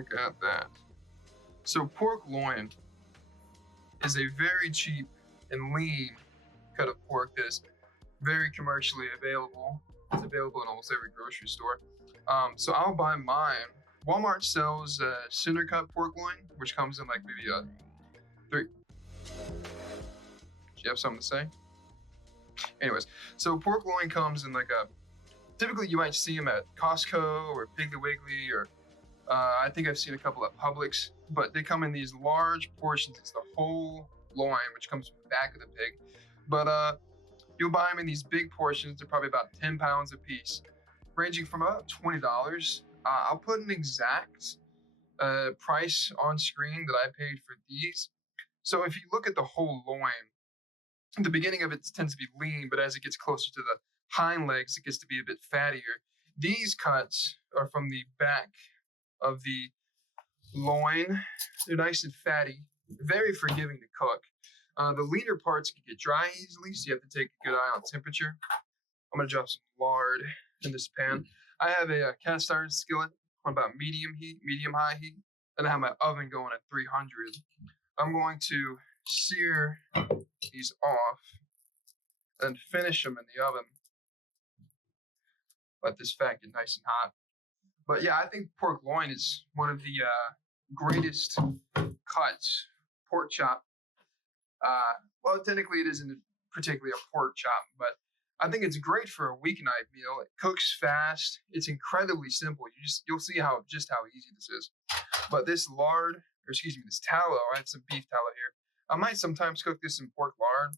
Look at that. So pork loin is a very cheap and lean cut of pork that is very commercially available. It's available in almost every grocery store. So I'll buy mine. Walmart sells center cut pork loin, which comes in like maybe a 3. Do you have something to say? Anyways, so pork loin comes in like a, typically you might see them at Costco or Piggly Wiggly, or I think I've seen a couple at Publix, but they come in these large portions. It's the whole loin, which comes from the back of the pig. But you'll buy them in these big portions. They're probably about 10 pounds a piece, ranging from about $20. I'll put an exact price on screen that I paid for these. So if you look at the whole loin, the beginning of it tends to be lean, but as it gets closer to the hind legs, it gets to be a bit fattier. These cuts are from the back of the loin. They're nice and fatty, very forgiving to cook. The leaner parts can get dry easily, so you have to take a good eye on temperature. I'm gonna drop some lard in this pan. I have a cast iron skillet on about medium heat, medium-high heat, and I have my oven going at 300. I'm going to sear these off and finish them in the oven. Let this fat get nice and hot. But yeah, I think pork loin is one of the greatest cuts. Pork chop. Well, technically it isn't particularly a pork chop, but I think it's great for a weeknight meal. It cooks fast. It's incredibly simple. You'll see just how easy this is. But this lard, or excuse me, this tallow, I had some beef tallow here. I might sometimes cook this in pork lard,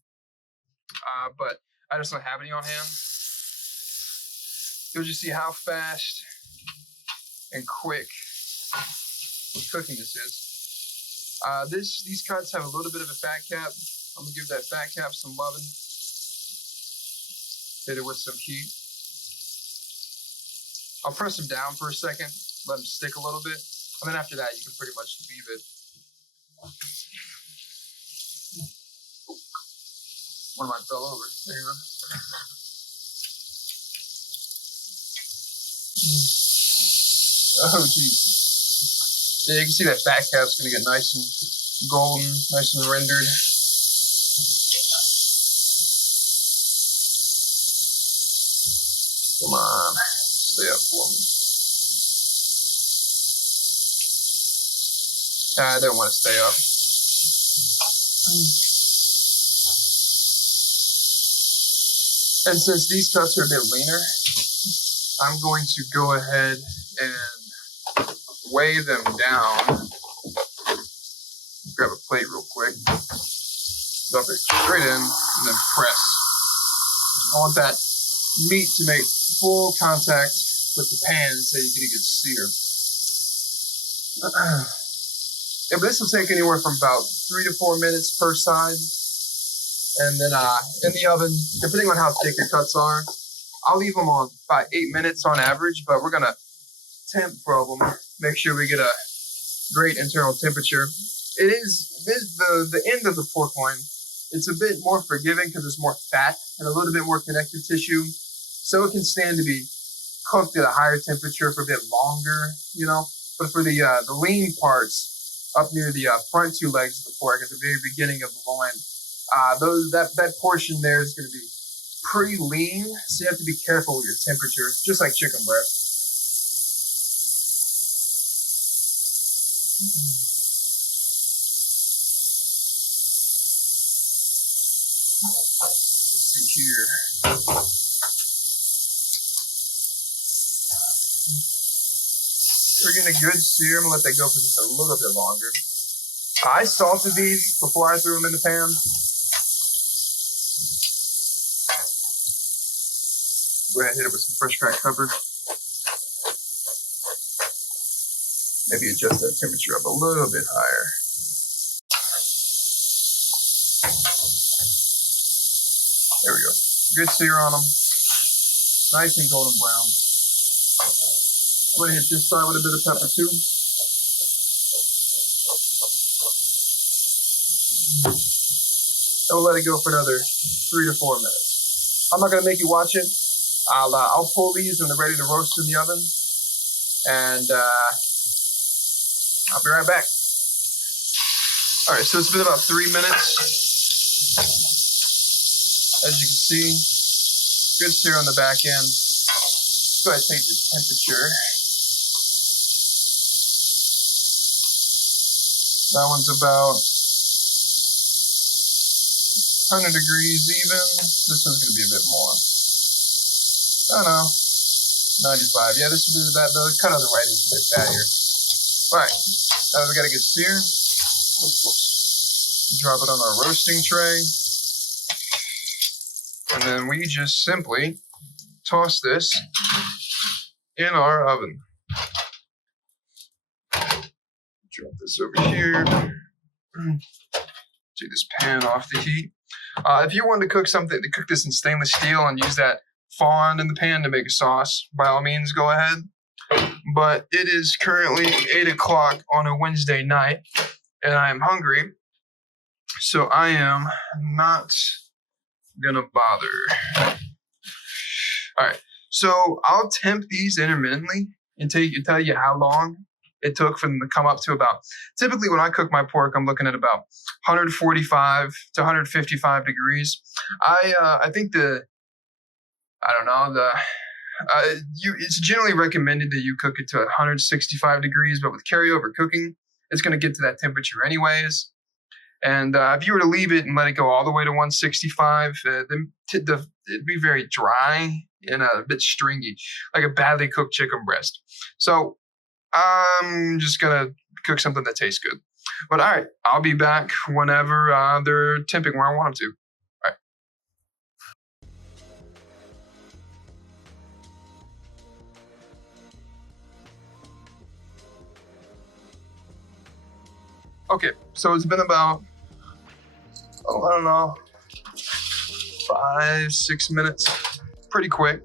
but I just don't have any on hand. You'll just see how fast and quick cooking this is. These cuts have a little bit of a fat cap. I'm gonna give that fat cap some loving. Hit it with some heat. I'll press them down for a second, let them stick a little bit, and then after that you can pretty much leave it. One of mine fell over. Hang on. Oh geez. Yeah, you can see that fat cap's gonna get nice and golden, nice and rendered. Come on, stay up for me. I don't want to stay up. And since these cuts are a bit leaner, I'm going to go ahead and weigh them down. Grab a plate real quick. Dump it straight in and then press. I want that meat to make full contact with the pan so you get a good sear. Yeah, but this will take anywhere from about 3 to 4 minutes per side. And then in the oven, depending on how thick your cuts are, I'll leave them on about 8 minutes on average, but we're gonna temp probe them, make sure we get a great internal temperature. It is the end of the pork loin. It's a bit more forgiving because there's more fat and a little bit more connective tissue, so it can stand to be cooked at a higher temperature for a bit longer, you know. But for the lean parts up near the front 2 legs of the pork at the very beginning of the loin, that portion there is going to be pretty lean, so you have to be careful with your temperature, just like chicken breast. Let's see here. We're getting a good sear. I'm gonna let that go for just a little bit longer. I salted these before I threw them in the pan. Go ahead and hit it with some fresh cracked pepper. Maybe adjust that temperature up a little bit higher. There we go. Good sear on them. Nice and golden brown. I'm going to hit this side with a bit of pepper too. And we'll let it go for another 3 to 4 minutes. I'm not going to make you watch it. I'll pull these when they're ready to roast in the oven. And I'll be right back. All right, so it's been about 3 minutes. As you can see, good sear on the back end. Go ahead and take the temperature. That one's about 100 degrees even. This one's gonna be a bit more. I don't know, 95. Yeah, this would be that. The cut on the right is a bit fattier. All right, now we got a good sear. Drop it on our roasting tray. And then we just simply toss this in our oven. Drop this over here. Take this pan off the heat. If you wanted to cook this in stainless steel and use that fond in the pan to make a sauce, by all means, go ahead. But it is currently 8 o'clock on a Wednesday night, and I am hungry, so I am not gonna bother. All right, so I'll temp these intermittently and tell you how long it took for them to come up to about. Typically, when I cook my pork, I'm looking at about 145 to 155 degrees. I think it's generally recommended that you cook it to 165 degrees, but with carryover cooking, it's going to get to that temperature anyways. And if you were to leave it and let it go all the way to 165, then it'd be very dry and a bit stringy, like a badly cooked chicken breast. So I'm just going to cook something that tastes good. But all right, I'll be back whenever they're temping where I want them to. All right. Okay, so it's been about, I don't know, 5-6 minutes. Pretty quick.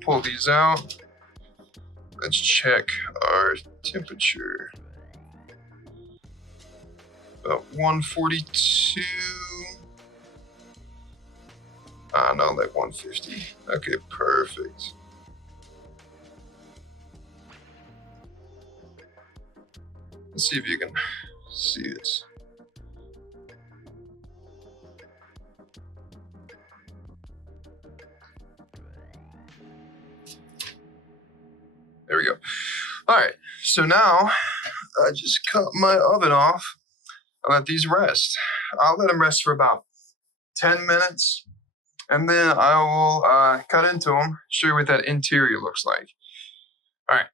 Pull these out. Let's check our temperature. About 142. No, like 150. Okay, perfect. Let's see if you can see it. There we go. All right, so now I just cut my oven off. I let these rest. I'll let them rest for about 10 minutes, and then I will cut into them, show you what that interior looks like. All right.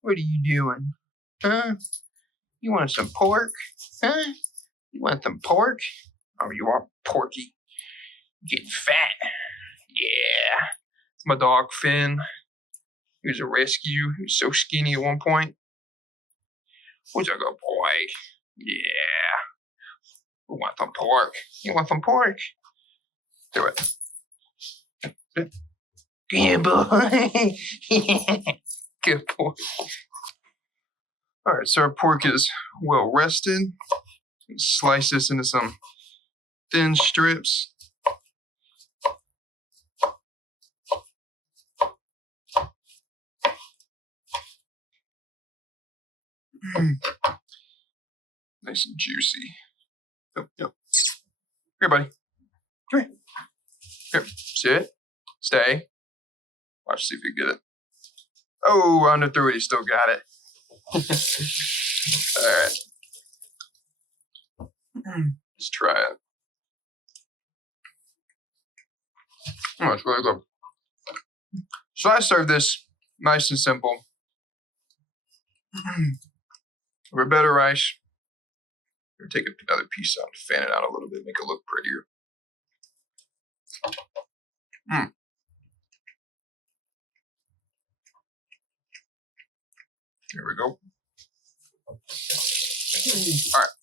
What are you doing? Huh? You want some pork? Huh? You want some pork? Oh, you are porky. Getting fat. Yeah. It's my dog, Finn. He was a rescue. He was so skinny at one point. Who's a good boy? Yeah. Who wants some pork? You want some pork? Do it. Good boy. Good boy. All right, so our pork is well rested. Slice this into some thin strips. Nice and juicy. Yep. Here, buddy. Come here. Here, sit. Stay. Watch, see if you get it. Oh, under through it, he still got it. All right. Let's try it. Oh, it's really good. So I serve this nice and simple. Over better rice. Take another piece out, fan it out a little bit, make it look prettier. Here we go. All right.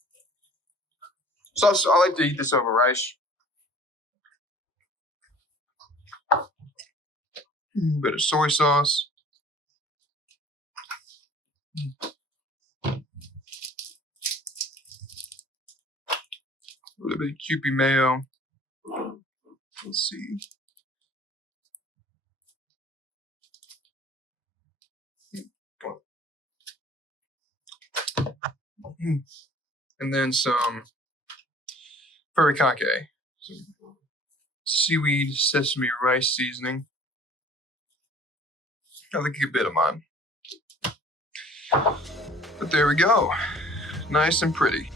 So I like to eat this over rice. A bit of soy sauce. A little bit of Kewpie mayo. Let's see. and then some furikake, some seaweed sesame rice seasoning. I think a bit of mine. But there we go. Nice and pretty.